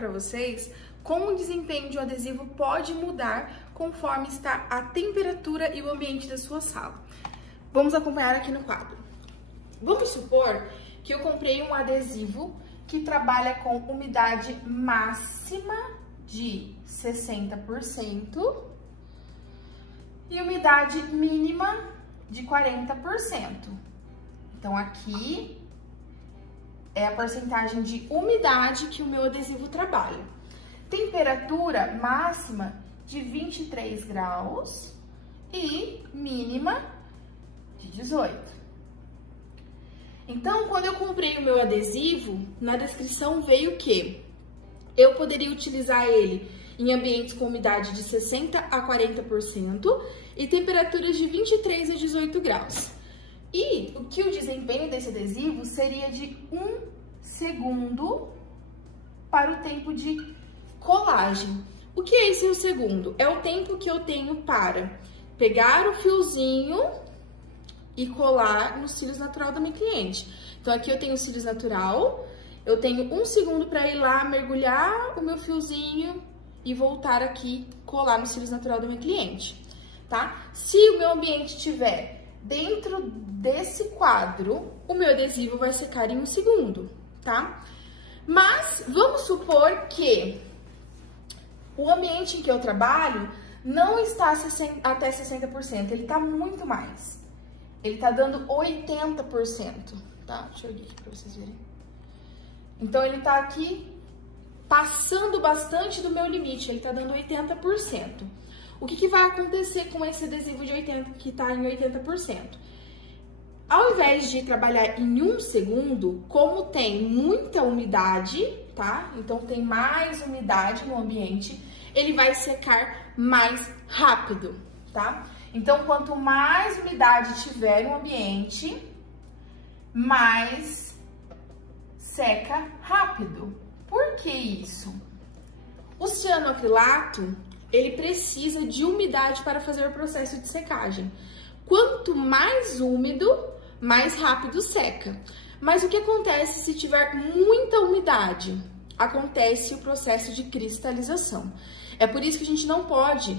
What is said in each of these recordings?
para vocês como o desempenho de um adesivo pode mudar conforme está a temperatura e o ambiente da sua sala. Vamos acompanhar aqui no quadro. Vamos supor que eu comprei um adesivo que trabalha com umidade máxima de 60% e umidade mínima de 40%. Então, aqui é a porcentagem de umidade que o meu adesivo trabalha. Temperatura máxima de 23 graus e mínima de 18. Então, quando eu comprei o meu adesivo, na descrição veio que eu poderia utilizar ele em ambientes com umidade de 60% a 40% e temperaturas de 23 a 18 graus. E o que o desempenho desse adesivo seria de 1 segundo para o tempo de colagem. O que é esse 1 segundo? É o tempo que eu tenho para pegar o fiozinho e colar nos cílios natural da minha cliente. Então, aqui eu tenho o cílios natural, eu tenho 1 segundo para ir lá mergulhar o meu fiozinho e voltar aqui colar no cílios natural da minha cliente, tá? Se o meu ambiente estiver dentro desse quadro, o meu adesivo vai secar em 1 segundo, tá? Mas vamos supor que o ambiente em que eu trabalho não está até 60%, ele tá muito mais. Ele tá dando 80%, tá? Deixa eu olhar aqui pra vocês verem. Então, ele tá aqui passando bastante do meu limite, ele tá dando 80%. O que vai acontecer com esse adesivo de 80%, que tá em 80%? Ao invés de trabalhar em 1 segundo, como tem muita umidade, tá? Então, tem mais umidade no ambiente, ele vai secar mais rápido, tá? Então, quanto mais umidade tiver no ambiente, mais seca rápido. Por que isso? O cianoacrilato, ele precisa de umidade para fazer o processo de secagem. Quanto mais úmido, mais rápido seca. Mas o que acontece se tiver muita umidade? Acontece o processo de cristalização. É por isso que a gente não pode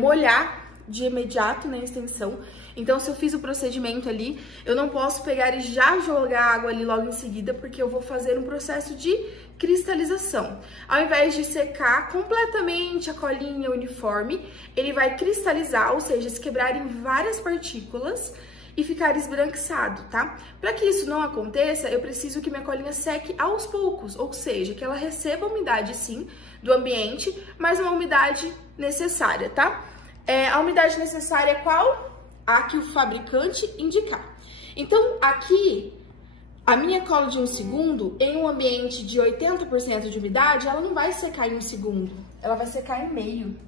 molhar de imediato na extensão. Então, se eu fiz o procedimento ali, eu não posso pegar e já jogar água ali logo em seguida, porque eu vou fazer um processo de cristalização. Ao invés de secar completamente a colinha uniforme, ele vai cristalizar, ou seja, se quebrar em várias partículas e ficar esbranquiçado, tá? Para que isso não aconteça, eu preciso que minha colinha seque aos poucos, ou seja, que ela receba umidade sim do ambiente, mas uma umidade necessária, tá? A umidade necessária é qual? A que o fabricante indicar. Então, aqui, a minha cola de 1 segundo, em um ambiente de 80% de umidade, ela não vai secar em 1 segundo, ela vai secar em meio.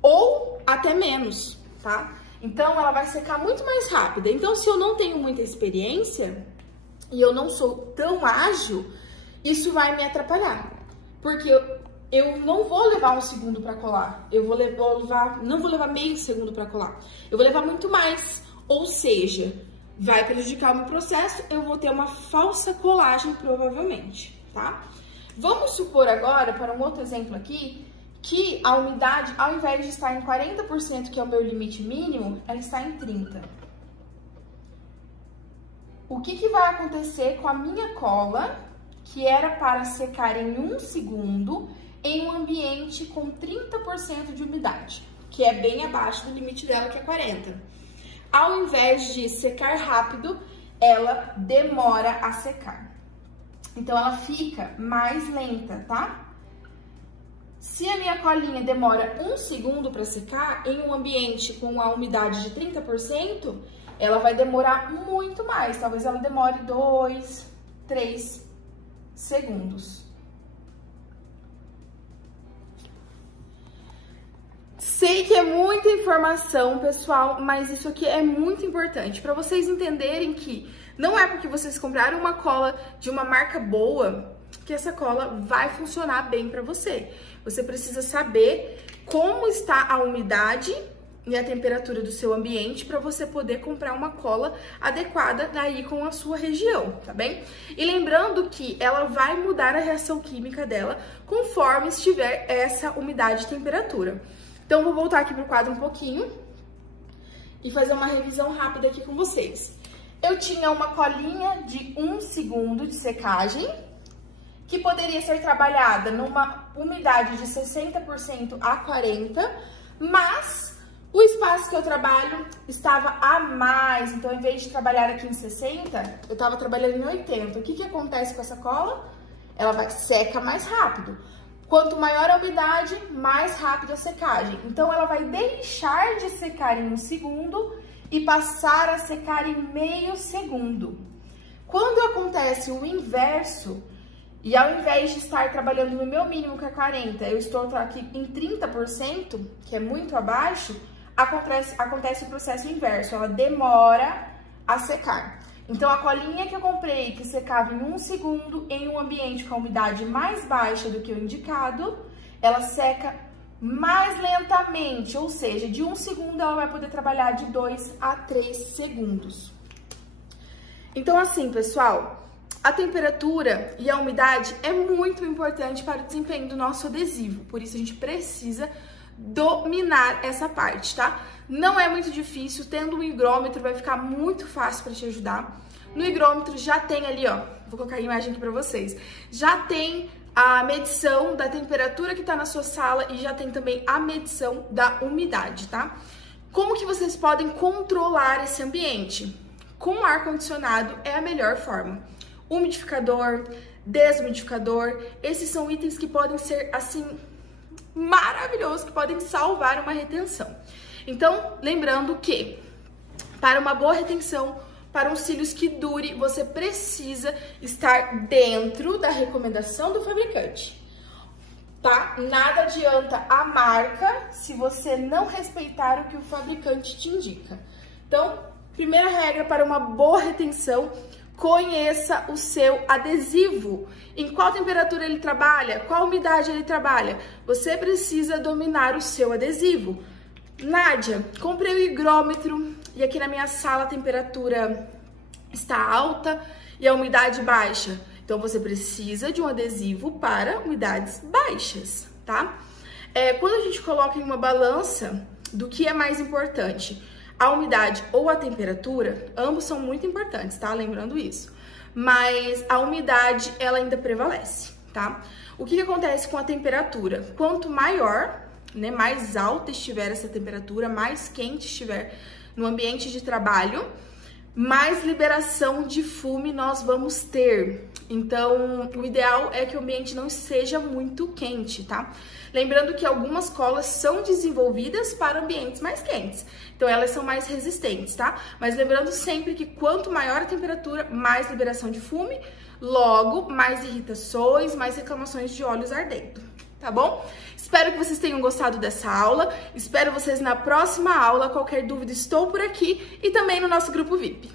Ou até menos, tá? Então, ela vai secar muito mais rápida. Então, se eu não tenho muita experiência e eu não sou tão ágil, isso vai me atrapalhar. Porque eu não vou levar 1 segundo para colar, não vou levar meio segundo para colar, eu vou levar muito mais, ou seja, vai prejudicar o meu processo, eu vou ter uma falsa colagem provavelmente, tá? Vamos supor agora, para um outro exemplo aqui, que a umidade, ao invés de estar em 40%, que é o meu limite mínimo, ela está em 30%. O que vai acontecer com a minha cola, que era para secar em 1 segundo, em um ambiente com 30% de umidade, que é bem abaixo do limite dela, que é 40%. Ao invés de secar rápido, ela demora a secar. Então, ela fica mais lenta, tá? Se a minha colinha demora 1 segundo para secar, em um ambiente com a umidade de 30%, ela vai demorar muito mais. Talvez ela demore 2, 3 segundos. Sei que é muita informação, pessoal, mas isso aqui é muito importante para vocês entenderem que não é porque vocês compraram uma cola de uma marca boa que essa cola vai funcionar bem para você. Você precisa saber como está a umidade e a temperatura do seu ambiente para você poder comprar uma cola adequada daí com a sua região, tá bem? E lembrando que ela vai mudar a reação química dela conforme estiver essa umidade e temperatura. Então, vou voltar aqui pro quadro um pouquinho e fazer uma revisão rápida aqui com vocês. Eu tinha uma colinha de 1 segundo de secagem, que poderia ser trabalhada numa umidade de 60% a 40%, mas o espaço que eu trabalho estava a mais, então ao invés de trabalhar aqui em 60, eu estava trabalhando em 80. O que acontece com essa cola? Ela seca mais rápido. Quanto maior a umidade, mais rápida a secagem. Então ela vai deixar de secar em 1 segundo e passar a secar em meio segundo. Quando acontece o inverso, e ao invés de estar trabalhando no meu mínimo, que é 40, eu estou aqui em 30%, que é muito abaixo, acontece o processo inverso, ela demora a secar. Então, a colinha que eu comprei, que secava em 1 segundo, em um ambiente com a umidade mais baixa do que o indicado, ela seca mais lentamente, ou seja, de 1 segundo ela vai poder trabalhar de 2 a 3 segundos. Então, assim, pessoal, a temperatura e a umidade é muito importante para o desempenho do nosso adesivo, por isso a gente precisa dominar essa parte, tá? Não é muito difícil, tendo um higrômetro vai ficar muito fácil para te ajudar. No higrômetro já tem ali, ó, vou colocar a imagem aqui para vocês, já tem a medição da temperatura que tá na sua sala e já tem também a medição da umidade, tá? Como que vocês podem controlar esse ambiente? Com ar-condicionado é a melhor forma. Umidificador, desumidificador, esses são itens que podem ser, assim, maravilhosos, que podem salvar uma retenção. Então, lembrando que para uma boa retenção, para uns cílios que dure, você precisa estar dentro da recomendação do fabricante, tá? Nada adianta a marca se você não respeitar o que o fabricante te indica. Então, primeira regra para uma boa retenção: conheça o seu adesivo. Em qual temperatura ele trabalha, qual umidade ele trabalha. Você precisa dominar o seu adesivo. Nádia, comprei o higrômetro e aqui na minha sala a temperatura está alta e a umidade baixa. Então, você precisa de um adesivo para umidades baixas, tá? Quando a gente coloca em uma balança, do que é mais importante? A umidade ou a temperatura, ambos são muito importantes, tá? Lembrando isso. Mas a umidade, ela ainda prevalece, tá? O que acontece com a temperatura? Quanto maior, né, mais alta estiver essa temperatura, mais quente estiver no ambiente de trabalho, mais liberação de fume nós vamos ter. Então, o ideal é que o ambiente não seja muito quente, tá? Lembrando que algumas colas são desenvolvidas para ambientes mais quentes, então elas são mais resistentes, tá? Mas lembrando sempre que quanto maior a temperatura, mais liberação de fume, logo mais irritações, mais reclamações de olhos ardendo, tá bom? Espero que vocês tenham gostado dessa aula, espero vocês na próxima aula. Qualquer dúvida, estou por aqui e também no nosso grupo VIP.